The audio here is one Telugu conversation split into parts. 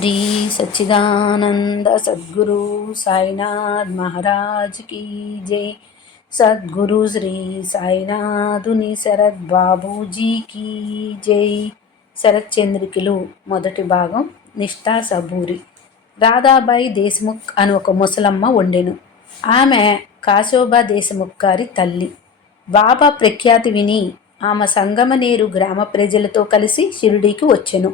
శ్రీ సచ్చిదానంద సద్గురు సాయినాథ్ మహారాజ్ की जय। సద్గురు శ్రీ సాయినాథుని శరత్ బాబూజీకి జై। శరత్ చంద్రికలు మొదటి భాగం నిష్ఠా సబూరి। రాధాబాయి దేశ్ముఖ్ అని ఒక ముసలమ్మ ఉండెను। ఆమె కాశోబా దేశ్ముఖ్ గారి తల్లి। బాబా ప్రఖ్యాతి విని ఆమె సంగమనేరు గ్రామ ప్రజలతో కలిసి షిరిడీకి వచ్చెను।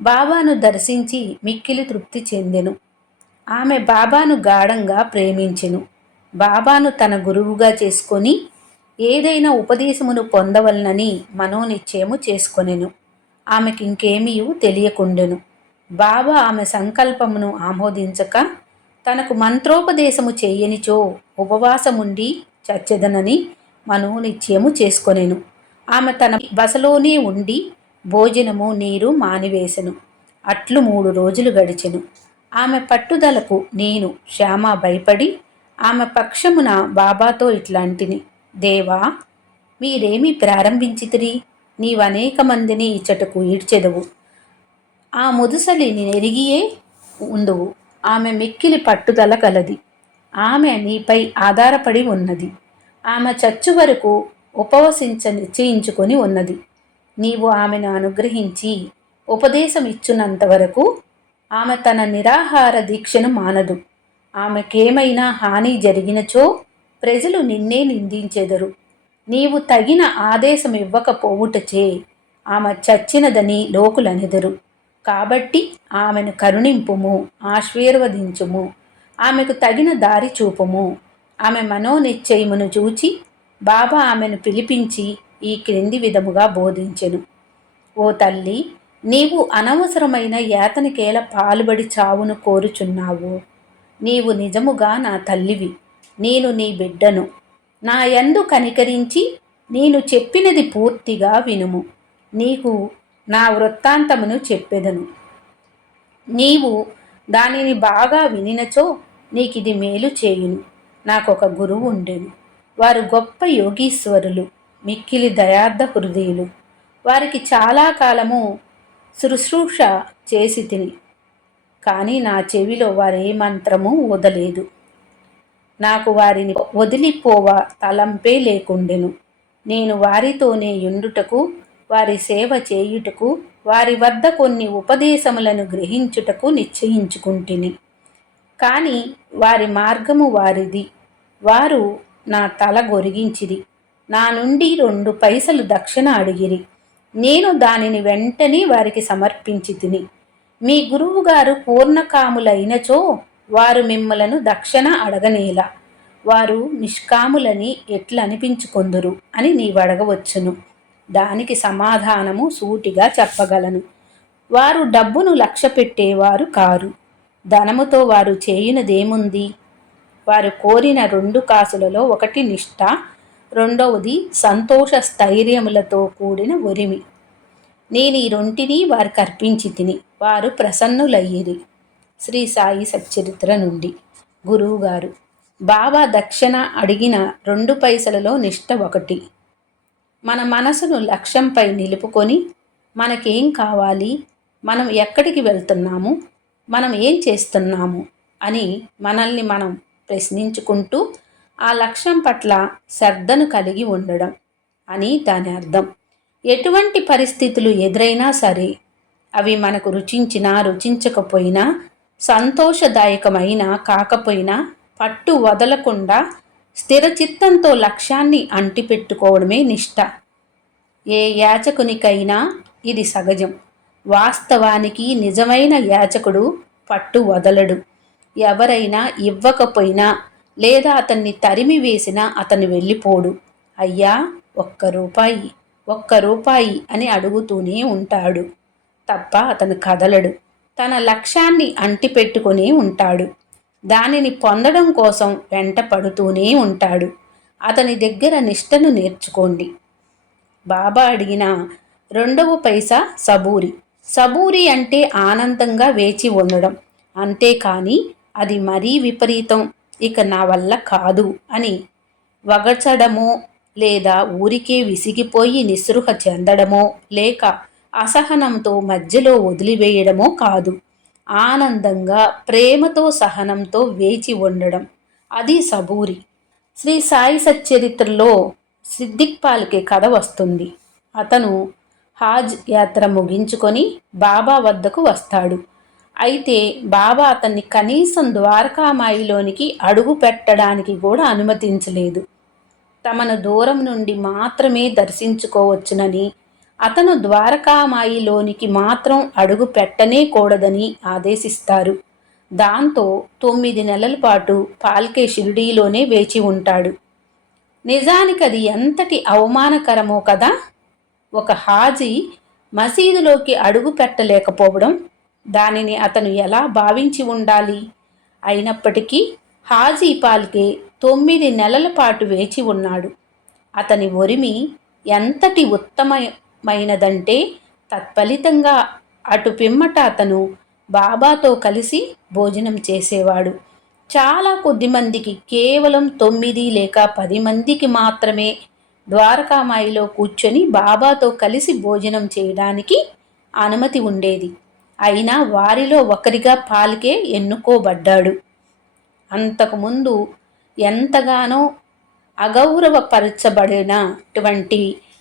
బాబాను దర్శించి మిక్కిలి తృప్తి చెందెను। ఆమె బాబాను గాఢంగా ప్రేమించెను। బాబాను తన గురువుగా చేసుకొని ఏదైనా ఉపదేశమును పొందవలనని మనోనిశ్చయము చేసుకొనెను। ఆమెకి ఇంకేమీయూ తెలియకుండెను। బాబా ఆమె సంకల్పమును ఆమోదించక తనకు మంత్రోపదేశము చేయనిచో ఉపవాసముండి చచ్చెదనని మనోనిశ్చయము చేసుకొనెను। ఆమె తన బసలోనే ఉండి భోజనము నీరు మానివేశెను। అట్లు 3 రోజులు గడిచెను। ఆమె పట్టుదలకు నేను శ్యామ భయపడి ఆమె పక్షమున బాబాతో ఇట్లాంటిని, దేవా, మీరేమి ప్రారంభించితిరి? నీవనేక మందిని ఇచ్చటకు ఈడ్చెదవు, ఆ ముదుసలిని నెరిగియే ఉందువు। ఆమె మిక్కిలి పట్టుదల కలది, ఆమె నీపై ఆధారపడి ఉన్నది। ఆమె చచ్చు వరకు ఉపవసించ నిశ్చయించుకొని ఉన్నది। నీవు ఆమెను అనుగ్రహించి ఉపదేశం ఇచ్చున్నంత వరకు ఆమె తన నిరాహార దీక్షను మానదు। ఆమెకేమైనా హాని జరిగినచో ప్రజలు నిన్నే నిందించెదరు। నీవు తగిన ఆదేశం ఇవ్వకపోవుటచే ఆమె చచ్చినదని లోకులనెదరు। కాబట్టి ఆమెను కరుణింపుము, ఆశీర్వదించుము, ఆమెకు తగిన దారి చూపుము। ఆమె మనోనిశ్చయమును చూచి బాబా ఆమెను పిలిపించి ఈ క్రింది విధముగా బోధించెను। ఓ తల్లి, నీవు అనవసరమైన యాతనకేల పాలుబడి చావును కోరుచున్నావు। నీవు నిజముగా నా తల్లివి, నేను నీ బిడ్డను। నా యందు కనికరించి నేను చెప్పినది పూర్తిగా వినుము। నీకు నా వృత్తాంతమును చెప్పెదను, నీవు దానిని బాగా వినినచో నీకిది మేలు చేయును। నాకొక గురువు ఉండెను। వారు గొప్ప యోగీశ్వరులు, మిక్కిలి దయార్థ హృదయులు। వారికి చాలా కాలము శుశ్రూష చేసి తిని, కానీ నా చెవిలో వారే మంత్రము ఊదలేదు। నాకు వారిని వదిలిపోవ తలంపే లేకుండెను। నేను వారితోనే యుండుటకు, వారి సేవ చేయుటకు, వారి వద్ద కొన్ని ఉపదేశములను గ్రహించుటకు నిశ్చయించుకుంటిని। కానీ వారి మార్గము వారిది, వారు నా తల గొరిగించిరి, నా నుండి 2 పైసలు దక్షిణ అడిగిరి। నేను దానిని వెంటనే వారికి సమర్పించి తిని, మీ గురువుగారు పూర్ణకాములైనచో వారు మిమ్మలను దక్షిణ అడగనేలా, వారు నిష్కాములని ఎట్లా అనిపించుకొందురు అని నీవడగవచ్చును। దానికి సమాధానము సూటిగా చెప్పగలను, వారు డబ్బును లక్ష్య పెట్టేవారు కారు। ధనముతో వారు చేయునదేముంది? వారు కోరిన 2 కాసులలో ఒకటి నిష్ఠ, రెండవది సంతోష స్థైర్యములతో కూడిన ఒరిమి। నేను ఈ 2 వారికి అర్పించి తిని, వారు ప్రసన్నులయ్యిరి। శ్రీ సాయి సచ్చరిత్ర నుండి। గురువుగారు, బాబా దక్షిణ అడిగిన 2 పైసలలో నిష్ఠ 1। మన మనసును లక్ష్యంపై నిలుపుకొని మనకేం కావాలి, మనం ఎక్కడికి వెళ్తున్నాము, మనం ఏం చేస్తున్నాము అని మనల్ని మనం ప్రశ్నించుకుంటూ ఆ లక్ష్యం పట్ల శ్రద్ధను కలిగి ఉండడం అని దాని అర్థం। ఎటువంటి పరిస్థితులు ఎదురైనా సరే, అవి మనకు రుచించినా రుచించకపోయినా, సంతోషదాయకమైనా కాకపోయినా పట్టు వదలకుండా స్థిరచిత్తంతో లక్ష్యాన్ని అంటిపెట్టుకోవడమే నిష్ఠ। ఏ యాచకునికైనా ఇది సహజం। వాస్తవానికి నిజమైన యాచకుడు పట్టు వదలడు। ఎవరైనా ఇవ్వకపోయినా లేదా అతన్ని తరిమి వేసినా అతను వెళ్ళిపోడు। అయ్యా, 1 రూపాయి, 1 రూపాయి అని అడుగుతూనే ఉంటాడు తప్ప అతను కదలడు। తన లక్ష్యాన్ని అంటిపెట్టుకునే ఉంటాడు, దానిని పొందడం కోసం వెంట పడుతూనే ఉంటాడు। అతని దగ్గర నిష్ఠను నేర్చుకోండి। బాబా అడిగిన 2వ పైసా సబూరి। సబూరి అంటే ఆనందంగా వేచి ఉండడం, అంతేకాని అది మరీ విపరీతం, ఇక నా వల్ల కాదు అని వగచడమో, లేదా ఊరికే విసిగిపోయి నిస్పృహ చెందడమో, లేక అసహనంతో మధ్యలో వదిలివేయడమో కాదు। ఆనందంగా ప్రేమతో సహనంతో వేచి ఉండడం, అది సబూరి. శ్రీ సాయి సచ్చరిత్రలో సిద్దిక్పాల్కి కథ వస్తుంది. అతను హాజ్ యాత్ర ముగించుకొని బాబా వద్దకు వస్తాడు. అయితే బాబా అతన్ని కనీసం ద్వారకామాయిలోనికి అడుగు పెట్టడానికి కూడా అనుమతించలేదు. తమను దూరం నుండి మాత్రమే దర్శించుకోవచ్చునని, అతను ద్వారకామాయిలోనికి మాత్రం అడుగు పెట్టనే కూడదని ఆదేశిస్తారు. దాంతో 9 నెలల పాటు పాల్కే షిరిడీలోనే వేచి ఉంటాడు. నిజానికి అది ఎంతటి అవమానకరమో కదా. ఒక హాజీ మసీదులోకి అడుగు పెట్టలేకపోవడం, దానిని అతను ఎలా భావించి ఉండాలి? అయినప్పటికీ హాజీ పాల్కే 9 నెలల పాటు వేచి ఉన్నాడు. అతని ఒరిమి ఎంతటి ఉత్తమమైనదంటే తత్ఫలితంగా అటు పిమ్మట అతను బాబాతో కలిసి భోజనం చేసేవాడు. చాలా కొద్ది మందికి, కేవలం 9 లేక 10 మందికి మాత్రమే ద్వారకామాయిలో కూర్చొని బాబాతో కలిసి భోజనం చేయడానికి అనుమతి ఉండేది. అయినా వారిలో ఒకరిగా పాల్కే ఎన్నుకోబడ్డాడు. అంతకుముందు ఎంతగానో అగౌరవపరచబడినటువంటి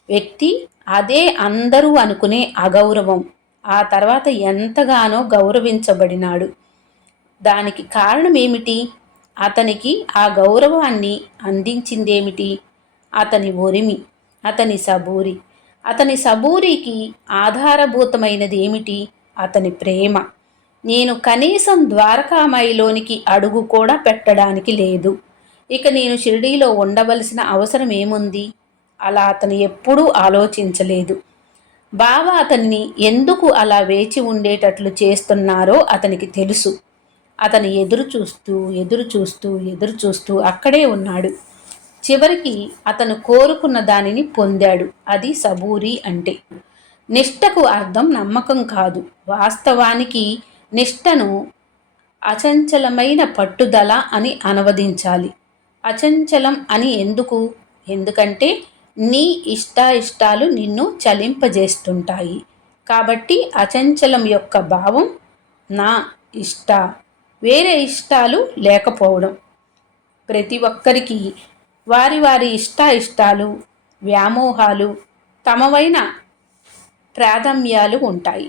వ్యక్తి, అదే అందరూ అనుకునే అగౌరవం, ఆ తర్వాత ఎంతగానో గౌరవించబడినాడు. దానికి కారణమేమిటి? అతనికి ఆ గౌరవాన్ని అందించిందేమిటి? అతని ఒరిమి, అతని సబూరి. అతని సబూరికి ఆధారభూతమైనది ఏమిటి? అతని ప్రేమ. నేను కనీసం ద్వారకామాయిలోనికి అడుగు కూడా పెట్టడానికి లేదు, ఇక నేను షిరిడీలో ఉండవలసిన అవసరం ఏముంది? అలా అతను ఎప్పుడూ ఆలోచించలేదు. బాబా అతన్ని ఎందుకు అలా వేచి ఉండేటట్లు చేస్తున్నారో అతనికి తెలుసు. అతను ఎదురు చూస్తూ అక్కడే ఉన్నాడు. చివరికి అతను కోరుకున్న దానిని పొందాడు. అది సబూరి అంటే. నిష్టకు అర్థం నమ్మకం కాదు. వాస్తవానికి నిష్టను అచంచలమైన పట్టుదల అని అనువదించాలి. అచంచలం అని ఎందుకు? ఎందుకంటే నీ ఇష్టాయిష్టాలు నిన్ను చలింపజేస్తుంటాయి. కాబట్టి అచంచలం యొక్క భావం నా ఇష్ట, వేరే ఇష్టాలు లేకపోవడం. ప్రతి ఒక్కరికి వారి వారి ఇష్టాయిష్టాలు, వ్యామోహాలు, తమవైన ప్రాధాన్యాలు ఉంటాయి.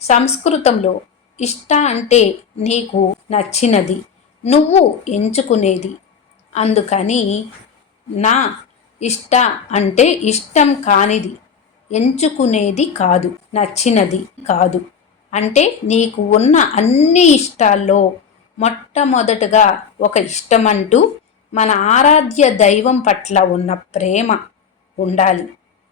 సంస్కృతంలో ఇష్ట అంటే నీకు నచ్చినది, నువ్వు ఎంచుకునేది. అందుకని నా ఇష్ట అంటే ఇష్టం కానిది, ఎంచుకునేది కాదు, నచ్చినది కాదు. అంటే నీకు ఉన్న అన్ని ఇష్టాల్లో మొట్టమొదటగా ఒక ఇష్టమంటూ మన ఆరాధ్య దైవం పట్ల ఉన్న ప్రేమ ఉండాలి.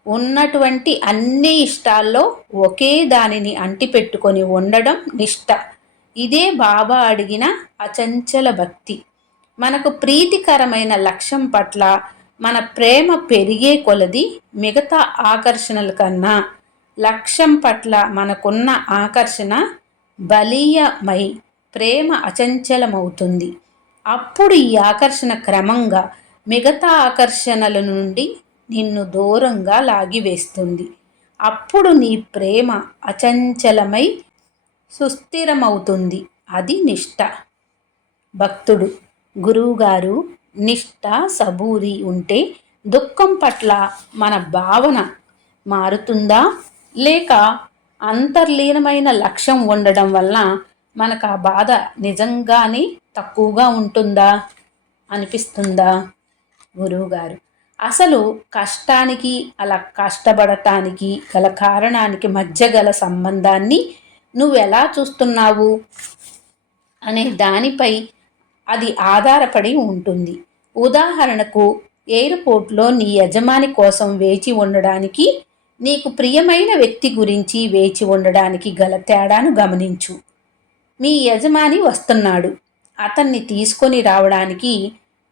ఉన్నటువంటి అన్ని ఇష్టాల్లో ఒకే దానిని అంటిపెట్టుకొని ఉండడం నిష్ట. ఇదే బాబా అడిగిన అచంచల భక్తి. మనకు ప్రీతికరమైన లక్ష్యం పట్ల మన ప్రేమ పెరిగే కొలది మిగతా ఆకర్షణల కన్నా లక్ష్యం పట్ల మనకున్న ఆకర్షణ బలీయమై ప్రేమ అచంచలమవుతుంది. అప్పుడు ఈ ఆకర్షణ క్రమంగా మిగతా ఆకర్షణల నుండి నిన్ను దూరంగా లాగివేస్తుంది. అప్పుడు నీ ప్రేమ అచంచలమై సుస్థిరమవుతుంది. అది నిష్ట. భక్తుడు, గురువుగారు, నిష్ట, సబూరి ఉంటే దుఃఖం పట్ల మన భావన మారుతుందా? లేక అంతర్లీనమైన లక్ష్యం ఉండడం వల్ల మనకు ఆ బాధ నిజంగానే తక్కువగా ఉంటుందా అనిపిస్తుందా? గురువుగారు, అసలు కష్టానికి, అలా కష్టపడటానికి గల కారణానికి మధ్య గల సంబంధాన్ని నువ్వెలా చూస్తున్నావు అనే దానిపై అది ఆధారపడి ఉంటుంది. ఉదాహరణకు, ఎయిర్పోర్ట్లో నీ యజమాని కోసం వేచి ఉండడానికి, నీకు ప్రియమైన వ్యక్తి గురించి వేచి ఉండడానికి గల తేడాను గమనించు. మీ యజమాని వస్తున్నాడు. అతన్ని తీసుకొని రావడానికి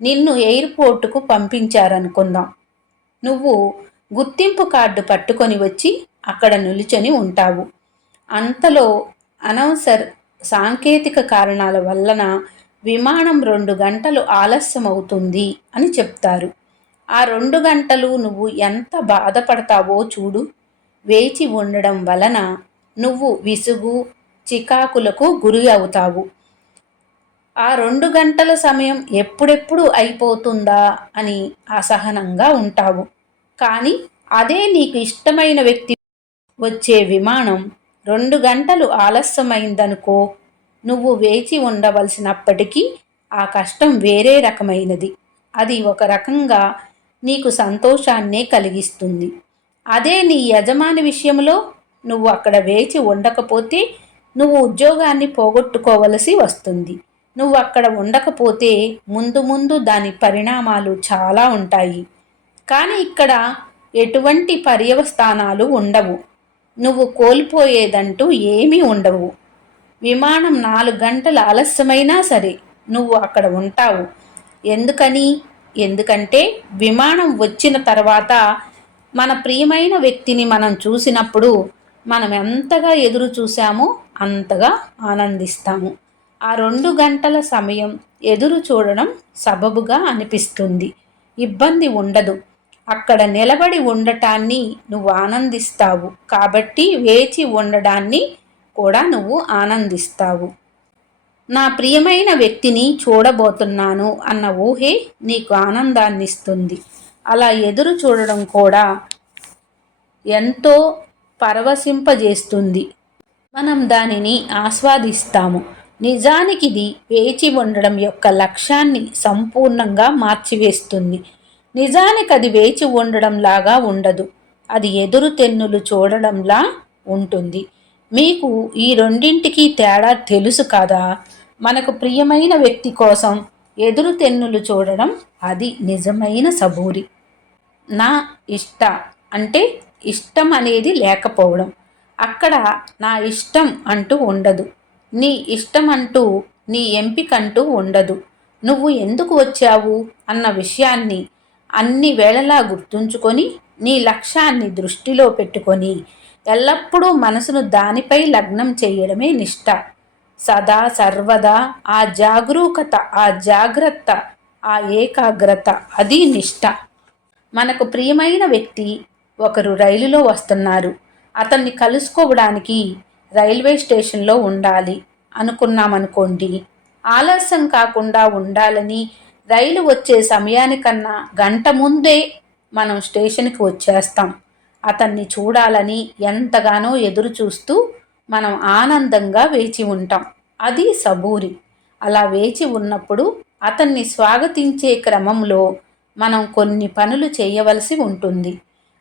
నిన్ను ఎయిర్పోర్టుకు పంపించారనుకుందాం. నువ్వు గుర్తింపు కార్డు పట్టుకొని వచ్చి అక్కడ నిలుచొని ఉంటావు. అంతలో అనవసర సాంకేతిక కారణాల వలన విమానం 2 గంటలు ఆలస్యమవుతుంది అని చెప్తారు. ఆ 2 గంటలు నువ్వు ఎంత బాధపడతావో చూడు. వేచి ఉండడం వలన నువ్వు విసుగు, చికాకులకు గురి అవుతావు. ఆ 2 గంటల సమయం ఎప్పుడెప్పుడు అయిపోతుందా అని అసహనంగా ఉంటావు. కానీ అదే నీకు ఇష్టమైన వ్యక్తి వచ్చే విమానం 2 గంటలు ఆలస్యమైందనుకో, నువ్వు వేచి ఉండవలసినప్పటికీ ఆ కష్టం వేరే రకమైనది. అది ఒక రకంగా నీకు సంతోషాన్నే కలిగిస్తుంది. అదే నీ యజమాని విషయంలో నువ్వు అక్కడ వేచి ఉండకపోతే నువ్వు ఉద్యోగాన్ని పోగొట్టుకోవలసి వస్తుంది. నువ్వు అక్కడ ఉండకపోతే ముందు ముందు దాని పరిణామాలు చాలా ఉంటాయి. కానీ ఇక్కడ ఎటువంటి పర్యవస్థానాలు ఉండవు. నువ్వు కోల్పోయేదంటూ ఏమీ ఉండవు. విమానం 4 గంటలు ఆలస్యమైనా సరే నువ్వు అక్కడ ఉంటావు. ఎందుకని? ఎందుకంటే విమానం వచ్చిన తర్వాత మన ప్రియమైన వ్యక్తిని మనం చూసినప్పుడు మనం ఎంతగా ఎదురు చూసామో అంతగా ఆనందిస్తాము. ఆ 2 గంటల సమయం ఎదురు చూడడం సబబుగా అనిపిస్తుంది. ఇబ్బంది ఉండదు. అక్కడ నిలబడి ఉండటాన్ని నువ్వు ఆనందిస్తావు. కాబట్టి వేచి ఉండడాన్ని కూడా నువ్వు ఆనందిస్తావు. నా ప్రియమైన వ్యక్తిని చూడబోతున్నాను అన్న ఊహే నీకు ఆనందాన్నిస్తుంది. అలా ఎదురు చూడడం కూడా ఎంతో పరవశింపజేస్తుంది. మనం దానిని ఆస్వాదిస్తాము. నిజానికిది వేచి ఉండడం యొక్క లక్ష్యాన్ని సంపూర్ణంగా మార్చివేస్తుంది. నిజానికది వేచి ఉండడం లాగా ఉండదు. అది ఎదురు తెన్నులు చూడడంలా ఉంటుంది. మీకు ఈ రెండింటికి తేడా తెలుసు కదా. మనకు ప్రియమైన వ్యక్తి కోసం ఎదురు తెన్నులు చూడడం అది నిజమైన సబూరి. నా ఇష్ట అంటే ఇష్టం అనేది లేకపోవడం. అక్కడ నా ఇష్టం అంటూ ఉండదు. నీ ఇష్టం అంటూ, నీ ఎంపికంటూ ఉండదు. నువ్వు ఎందుకు వచ్చావు అన్న విషయాన్ని అన్ని వేళలా గుర్తుంచుకొని నీ లక్ష్యాన్ని దృష్టిలో పెట్టుకొని ఎల్లప్పుడూ మనసును దానిపై లగ్నం చేయడమే నిష్ఠ. సదా సర్వదా ఆ జాగరూకత, ఆ జాగ్రత్త, ఆ ఏకాగ్రత అది నిష్ఠ. మనకు ప్రియమైన వ్యక్తి ఒకరు రైలులో వస్తున్నారు. అతన్ని కలుసుకోవడానికి రైల్వే స్టేషన్లో ఉండాలి అనుకున్నామనుకోండి. ఆలస్యం కాకుండా ఉండాలని రైలు వచ్చే సమయానికన్నా గంట ముందే మనం స్టేషన్కి వచ్చేస్తాం. అతన్ని చూడాలని ఎంతగానో ఎదురు చూస్తూ మనం ఆనందంగా వేచి ఉంటాం. అది సబూరి. అలా వేచి ఉన్నప్పుడు అతన్ని స్వాగతించే క్రమంలో మనం కొన్ని పనులు చేయవలసి ఉంటుంది.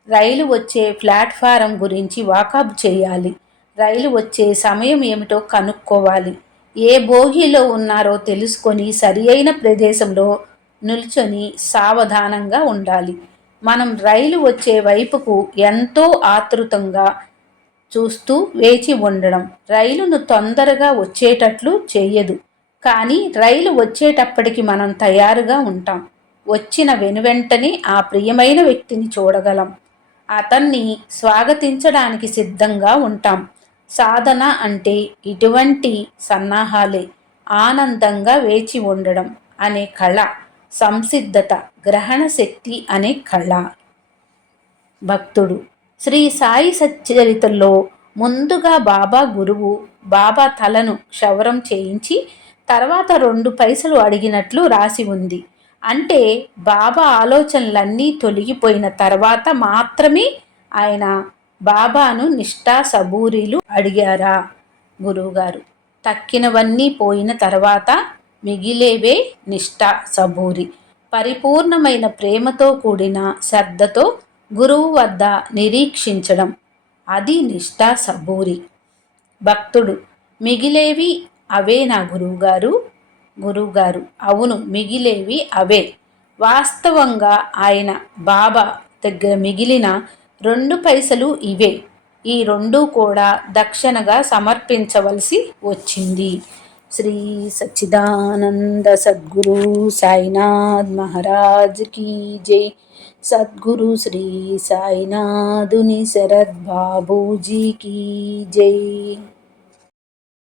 రైలు వచ్చే ప్లాట్ఫారం గురించి వాకబు చేయాలి. రైలు వచ్చే సమయం ఏమిటో కనుక్కోవాలి. ఏ బోగీలో ఉన్నారో తెలుసుకొని సరి అయిన ప్రదేశంలో నిల్చొని సావధానంగా ఉండాలి. మనం రైలు వచ్చే వైపుకు ఎంతో ఆతృతంగా చూస్తూ వేచి ఉండడం రైలును తొందరగా వచ్చేటట్లు చేయదు. కానీ రైలు వచ్చేటప్పటికి మనం తయారుగా ఉంటాం. వచ్చిన వెనువెంటనే ఆ ప్రియమైన వ్యక్తిని చూడగలం. అతన్ని స్వాగతించడానికి సిద్ధంగా ఉంటాం. సాధన అంటే ఇటువంటి సన్నాహాలే. ఆనందంగా వేచి ఉండడం అనే కళ, సంసిద్ధత, గ్రహణ శక్తి అనే కళ. భక్తుడు శ్రీ సాయి సచ్చరితలో ముందుగా బాబా గురువు బాబా తలను క్షవరం చేయించి తర్వాత 2 పైసలు అడిగినట్లు రాసి ఉంది. అంటే బాబా ఆలోచనలన్నీ తొలగిపోయిన తర్వాత మాత్రమే ఆయన బాబాను నిష్ఠా సబూరీలు అడిగారా? గురువుగారు తక్కినవన్నీ పోయిన తర్వాత మిగిలేవే నిష్ఠా సబూరి. పరిపూర్ణమైన ప్రేమతో కూడిన శ్రద్ధతో గురువు వద్ద నిరీక్షించడం అది నిష్ఠా సబూరి. భక్తుడు మిగిలేవి అవే నా గురువుగారు. గురువుగారు అవును, మిగిలేవి అవే. వాస్తవంగా ఆయన బాబా దగ్గర మిగిలిన 2 పైసలు ఇవే. ఈ 2 కూడా దక్షిణగా సమర్పించవలసి వచ్చింది. శ్రీ సచ్చిదానంద సద్గురు సాయినాథ్ మహారాజ్ కీ జై. సద్గురు శ్రీ సాయినాథుని శరద్ బాబూజీ కీ జై.